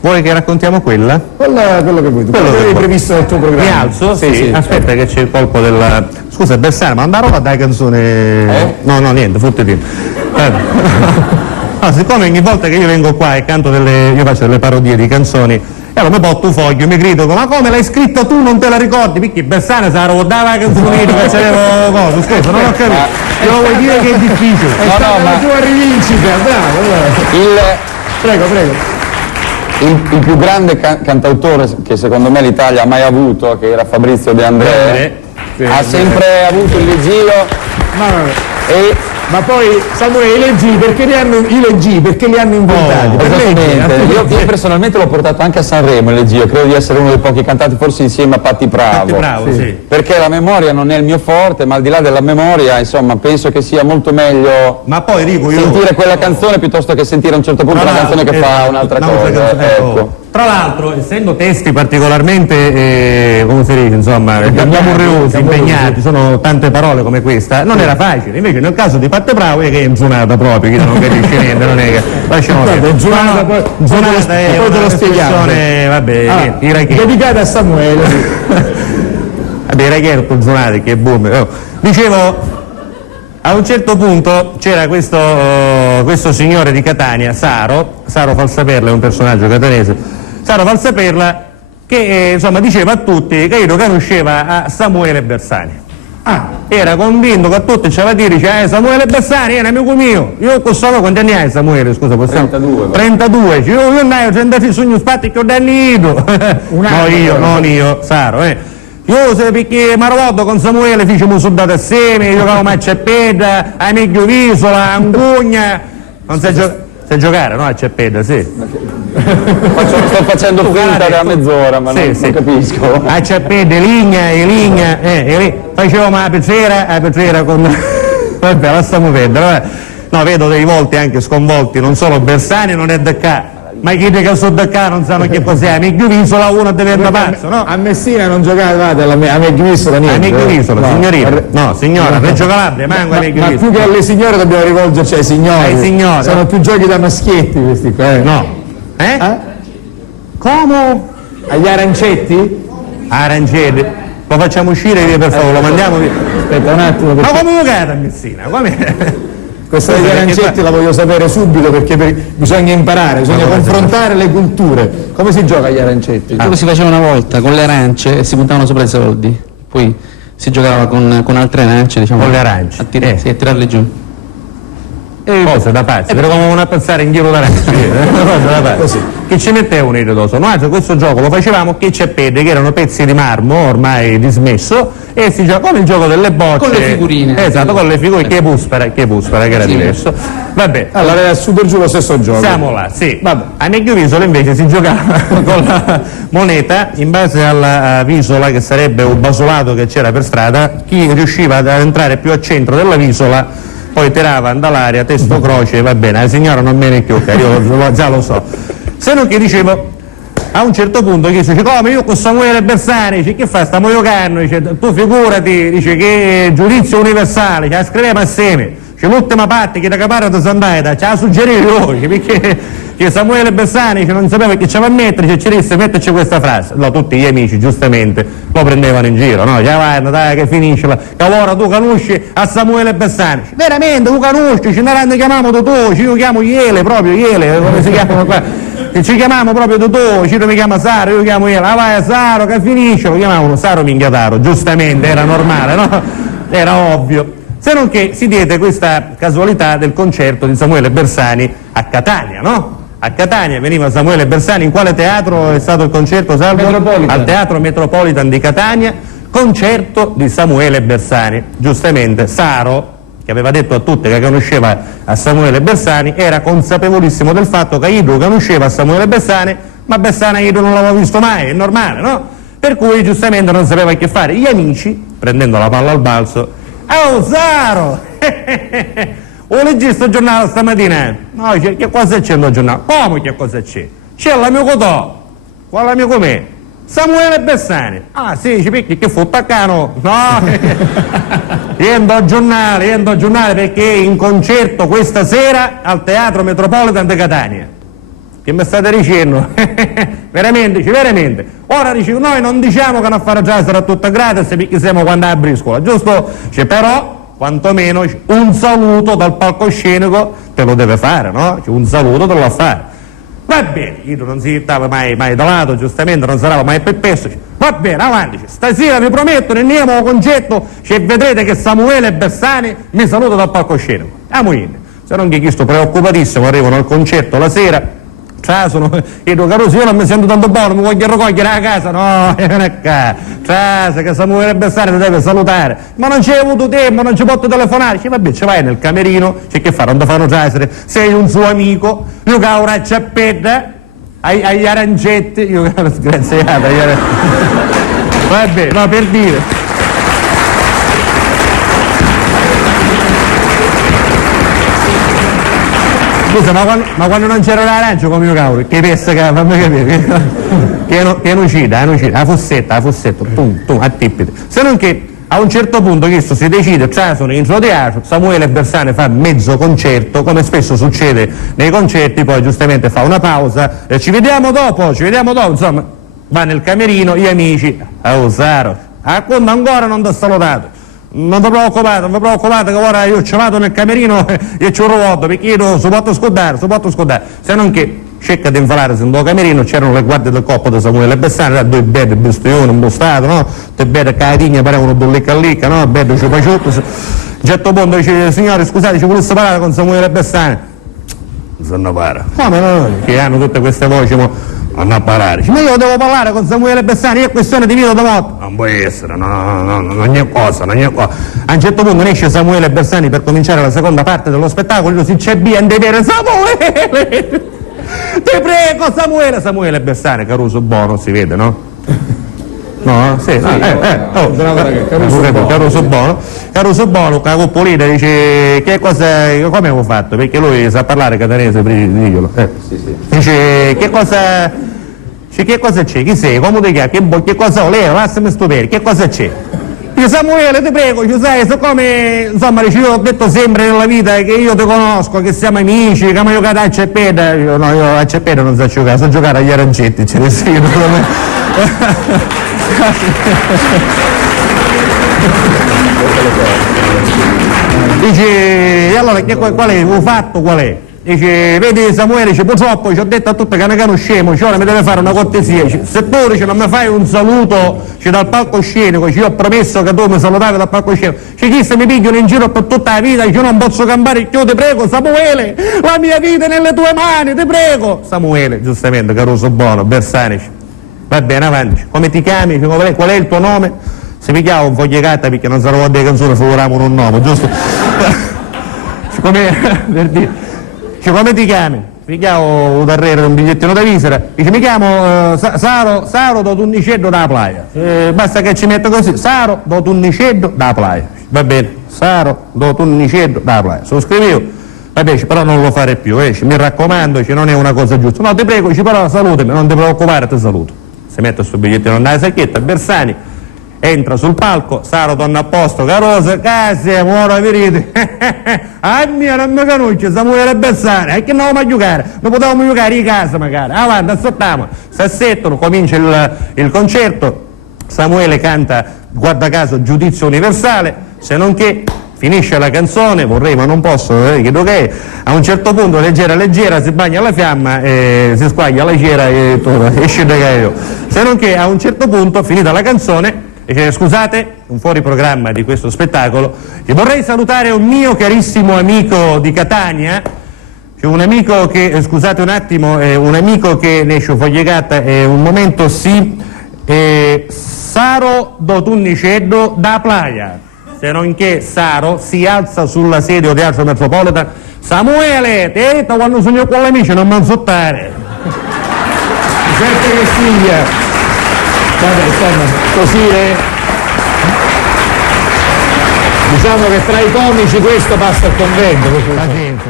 Vuoi che raccontiamo quella? Quello che vuoi tu. Quello che avevi previsto nel tuo programma. Mi alzo? Sì. Aspetta che c'è il colpo del... Scusa Bersani, ma andrò a dare canzone... No, niente, fottiti. No, siccome ogni volta che io vengo qua e canto io faccio delle parodie di canzoni, e allora mi porto un foglio, mi grido, ma come l'hai scritta tu, non te la ricordi? Perché Bersani sarà rodava la canzone, facevo cosa, scusa, non ho capito. Te lo vuoi dire che è difficile? È stata la tua rivincita, bravo. Prego. Il più grande cantautore che secondo me l'Italia ha mai avuto, che era Fabrizio De André, ha sempre avuto il leggio ma poi Samuele i leggi perché li hanno inventati. Esattamente. Io personalmente l'ho portato anche a Sanremo il leggio, credo di essere uno dei pochi cantati, forse insieme a Patti Bravo. Sì. Perché la memoria non è il mio forte, ma al di là della memoria, insomma, penso che sia molto meglio sentire quella canzone piuttosto che sentire a un certo punto una canzone che fa un'altra cosa. Ecco. Tra l'altro, essendo testi particolarmente, come si dice, insomma, amorriosi, impegnati, sono tante parole come questa, non era facile. Invece nel caso di Patti Bravo è che è inzunata proprio, chi non capisce niente, non è che... Lasciamo poi te lo spieghiamo. Vabbè, dedicata a Samuele. Vabbè, era chiaro, zunate, che boom. Dicevo... A un certo punto c'era questo signore di Catania, Saro Falsaperla, è un personaggio catanese, Saro Falsaperla, che insomma diceva a tutti che io conosceva a Samuele Bersani. Era convinto che a tutti c'era da dire, Samuele Bersani era amico mio. Io costavo quanti anni hai Samuele, scusa, possiamo? 32. Io ne ho 30 sogni spatti che ho dannito. Non io, Saro, Io perché mi ricordo con Samuele facciamo soldati assieme, giocavamo match a pedra, a Meglio Visola, a Angugna. Non sai giocare, no? A Ceppeda, sì. Sto facendo finta da mezz'ora, ma non capisco. A Ceppeda, Ligna, facevamo la pezziera con... Vabbè, lasciamo perdere. No, vedo dei volti anche sconvolti, non solo Bersani, non è da qua. Ma chi che sono da qua non sanno che cos'è, Meglio Visola uno deve andare pazzo, no? A Messina non giocavate a Meglio Visola niente. A Meglio Visola, signorina. No, signora, Reggio Calabria, manco a Meglio Visola. Ma più che alle signore dobbiamo rivolgerci ai signori. Ai signori. Sono più giochi da maschietti questi qua. No. Come? Agli arancetti? Arancieri. Lo facciamo uscire via, per favore, lo mandiamo via. Aspetta un attimo. Ma come giocate a Messina? Come? Questa degli arancetti la voglio sapere subito perché bisogna imparare, bisogna confrontare le culture. Come si gioca agli arancetti? Quello si faceva una volta con le arance e si puntavano sopra i soldi, poi si giocava con altre arance, diciamo. Con le arance? A tirarle giù. Cosa da pazzi, però come non a pensare in giro d'arance, cosa da pazzi. Che ci mettevano in ridosso. Noi questo gioco lo facevamo che c'è pede, che erano pezzi di marmo ormai dismesso, e si gioca come il gioco delle bocce. Con le figurine. Esatto, con le figurine, che puspera, che era diverso. Vabbè. Allora era super giù lo stesso gioco. Siamo là, sì. Vabbè. A Meglio Visola invece si giocava con la moneta in base alla visola, che sarebbe un basolato che c'era per strada. Chi riusciva ad entrare più al centro della visola poi tirava dall'aria, testo croce, va bene, la signora non me ne chiocca, io già lo so. Se non che dicevo, a un certo punto chi dice, come io con Samuele Bersani, dice, che fa, stiamo giocando, dice, tu figurati, dice che giudizio universale, ce la scriviamo assieme, dice, l'ultima parte che da capare da Sandaita, ce la suggerivo voi, perché Samuele Bersani non sapeva che ci va a mettere, ci disse metterci questa frase. No, tutti gli amici giustamente lo prendevano in giro, no? Dai che finisce, che ora tu conosci a Samuele Bersani. Veramente tu conosci, ce ne chiamiamo tu, io chiamo Iele, proprio Iele, come si chiamano qua? Ci chiamiamo proprio tu, io mi chiamo Saro, io chiamo Iele, vai a Saro che finisce, lo chiamavano Saro Minghiataro, giustamente, era normale, no? Era ovvio. Se non che si diede questa casualità del concerto di Samuele Bersani a Catania, no? A Catania veniva Samuele Bersani, in quale teatro è stato il concerto, Salvo? Al Teatro Metropolitan di Catania, concerto di Samuele Bersani. Giustamente Saro, che aveva detto a tutti che conosceva a Samuele Bersani, era consapevolissimo del fatto che Ido conosceva a Samuele Bersani, ma Bersani Ido non l'aveva visto mai, è normale, no? Per cui giustamente non sapeva che fare. Gli amici, prendendo la palla al balzo, oh Saro! Ho letto sto giornale stamattina. No, che cosa c'è nel giornale? Come che cosa c'è? C'è l'amico Tò. Quale amico me? Samuele Bersani. Ah sì, perché che fu taccano? No! Endo al giornale perché è in concerto questa sera al Teatro Metropolitan di Catania. che mi state dicendo? Veramente, veramente. Ora dice, noi non diciamo che non fare già sarà tutta gratis perché siamo quando a briscola, giusto? Però, quantomeno, un saluto dal palcoscenico te lo deve fare, no? Un saluto te lo fa fare. Va bene, io non si stava mai da lato, giustamente, non sarà mai per pesso. Va bene, avanti, stasera vi prometto, ne andiamo a concerto, e vedrete che Samuele Bersani mi saluta dal palcoscenico. Se non che chi sto preoccupatissimo, arrivano al concerto la sera, io Caruso, io non mi sento tanto buono, mi voglio raccogliere a casa, no, non è casa, che Samuele Bersani ti deve salutare, ma non c'è avuto tempo, non ci posso telefonare, dice vabbè, ci vai nel camerino, c'è che fa, non ti fanno trasere, sei un suo amico, io che ho una ciappetta, agli arancetti, io che ho sgraziato, vabbè, no, per dire. Scusa, ma quando non c'era l'arancio come io cavolo, che pensa che fammi capire, che è un'ucida, la fossetta, a tippite. Se non che a un certo punto questo si decide, sono in suo teatro, Samuele Bersani fa mezzo concerto, come spesso succede nei concerti, poi giustamente fa una pausa, ci vediamo dopo, insomma, va nel camerino, gli amici, Saro, quando ancora non ti ho salutato. Non vi preoccupate che ora io ci vado nel camerino e ci ruoto perché io si può scordare, se non che cerca di infilare in tuo camerino, c'erano le guardie del coppo di Samuele Bersani, due belli bestioni imbustato, no? Te belli cadigna parevano due licca, no? Belli ciupaciutto, a un certo punto dice, signore scusate, ci volesse parlare con Samuele Bersani, non se ne parla, no, che hanno tutte queste voci, vanno a parlare, ma io devo parlare con Samuele Bersani, è questione di vita o di morte, non può essere, no, non è cosa. A un certo punto esce Samuele Bersani per cominciare la seconda parte dello spettacolo, si c'è via di dire Samuele, ti prego Samuele Bersani, Caruso buono, si vede, no? No? Sì, Caruso buono, la coppolita dice che cosa, come avevo fatto? Perché lui sa parlare catanese ridicolo. Dice che cosa c'è? Chi sei? Come ti chiami? Che cosa ho? Lei, lasciami stupire, che cosa c'è? Io Samuele ti prego, sai, siccome insomma io ho detto sempre nella vita che io ti conosco, che siamo amici, che mi ho giocato a Ceppeda, io a Ceppeda non so giocare, so giocare agli arancetti, ce ne sì. Dice, e allora qual è? Ho fatto qual è? Dice, vedi Samuele, purtroppo ci ho detto a tutti che non scemo, ora mi deve fare una cortesia, se tu non mi fai un saluto dal palcoscenico, io ho promesso che tu mi salutavi dal palcoscenico, chi se mi pigliano in giro per tutta la vita, io non posso campare più, ti prego Samuele, la mia vita è nelle tue mani, ti prego. Samuele, giustamente, Caruso buono, Bersani, va bene, avanti, come ti chiami, qual è il tuo nome? Se mi chiamo un fogliecata perché non sarò delle canzoni, figuriamo un nome, giusto? Per dire. Come ti chiami? Mi chiamo Darrere, un bigliettino da visita. Dice, mi chiamo Saro do Tunniceddo da playa. Basta che ci metto così, Saro do Tunniceddo da playa. Va bene, Saro do Tunniceddo da playa. Se lo scrivevo, vabbè, però non lo fare più, mi raccomando, non è una cosa giusta. No, ti prego, però salutami, non ti preoccupare, ti saluto. Si mette sul bigliettino nella sacchetta, Bersani entra sul palco, Saro torna a posto, Carosa, case, ora vedete, mia non mi conosce, Samuele Bersani, e che non a giocare, non potevamo giocare in casa magari, avanti, aspettavamo, s'assettano, comincia il concerto, Samuele canta, guarda caso, Giudizio Universale, se non che finisce la canzone, vorrei ma non posso, chiedo che a un certo punto leggera si bagna la fiamma, si squaglia la cera e esce da io, se non che a un certo punto, finita la canzone, scusate, un fuori programma di questo spettacolo, vorrei salutare un mio carissimo amico di Catania, un amico che, scusate un attimo, un amico che ne esce fogliegata, un momento sì, Saro do Tunniceddo da playa, se non che Saro si alza sulla sedia di Teatro Metropolitan, Samuele, ti ho detto quando sono con gli amici non mi insultare. Senti che figlia. Così diciamo che tra i comici questo passa il convento. Pazienza.